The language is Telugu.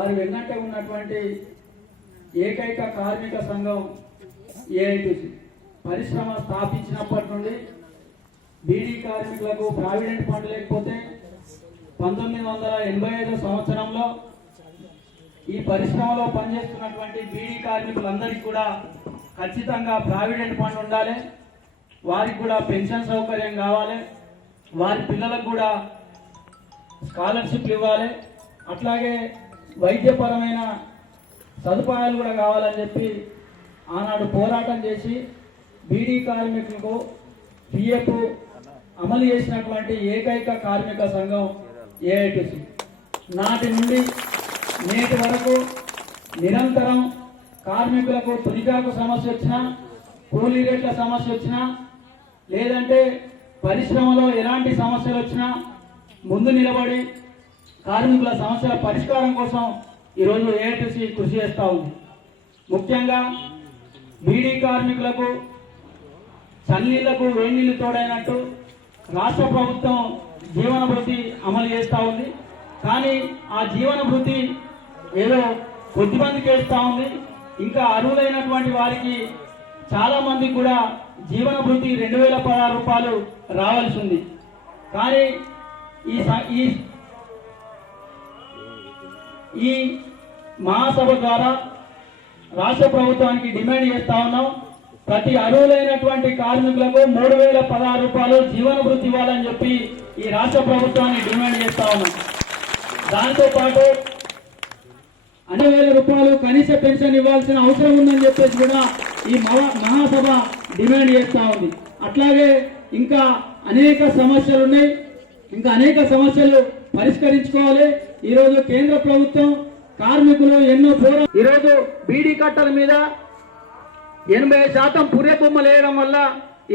వారి వెన్నట్టే ఉన్నటువంటి ఏకైక కార్మిక సంఘం ఏఐటీసీ పరిశ్రమ స్థాపించినప్పటి నుండి బీడీ కార్మికులకు ప్రావిడెంట్ ఫండ్ లేకపోతే 1985 సంవత్సరంలో ఈ పరిశ్రమలో పనిచేస్తున్నటువంటి బీడీ కార్మికులందరికీ కూడా ఖచ్చితంగా ప్రావిడెంట్ ఫండ్ ఉండాలి, వారికి కూడా పెన్షన్ సౌకర్యం కావాలి, వారి పిల్లలకు కూడా స్కాలర్షిప్లు ఇవ్వాలి, అట్లాగే వైద్యపరమైన సదుపాయాలు కూడా కావాలని చెప్పి ఆనాడు పోరాటం చేసి బీడీ కార్మికులకు పిఎఫ్ అమలు చేసినటువంటి ఏకైక కార్మిక సంఘం ఏఐటీసీ. నాటి నుండి నేటి వరకు నిరంతరం కార్మికులకు తునికాకు సమస్య వచ్చినా, కూలీ రేట్ల సమస్య వచ్చినా, లేదంటే పరిశ్రమలో ఎలాంటి సమస్యలు వచ్చినా ముందు నిలబడి కార్మికుల సమస్యల పరిష్కారం కోసం ఈరోజు ఏఐటీసీ కృషి చేస్తూ ఉంది. ముఖ్యంగా బీడీ కార్మికులకు చన్నీళ్లకు వేడినీళ్లు తోడైనట్టు రాష్ట్ర ప్రభుత్వం జీవన భృతి అమలు చేస్తూ ఉంది. కానీ ఆ జీవన భృతి ఏదో కొద్దిమందికి వేస్తూ ఉంది. ఇంకా అర్హులైనటువంటి వారికి చాలా మందికి కూడా జీవన భృతి 2016 రూపాయలు రావాల్సి ఉంది. కానీ ఈ మహాసభ ద్వారా రాష్ట్ర ప్రభుత్వానికి డిమాండ్ చేస్తా ఉన్నాం, ప్రతి అర్హులైనటువంటి కార్మికులకు 3016 రూపాయలు జీవన భృతి ఇవ్వాలని చెప్పి ఈ రాష్ట్ర ప్రభుత్వాన్ని డిమాండ్ చేస్తా ఉన్నాం. దాంతో పాటు 2,000 రూపాయలు కనీస పెన్షన్ ఇవ్వాల్సిన అవసరం ఉందని చెప్పేసి కూడా ఈ మహాసభ డిమాండ్ చేస్తా ఉంది. అట్లాగే ఇంకా అనేక సమస్యలు ఉన్నాయి, ఇంకా అనేక సమస్యలు పరిష్కరించుకోవాలి. ఈరోజు కేంద్ర ప్రభుత్వం కార్మికులు ఎన్నో ఈరోజు బీడీ కట్టల మీద 80% పురే బొమ్మలు వేయడం వల్ల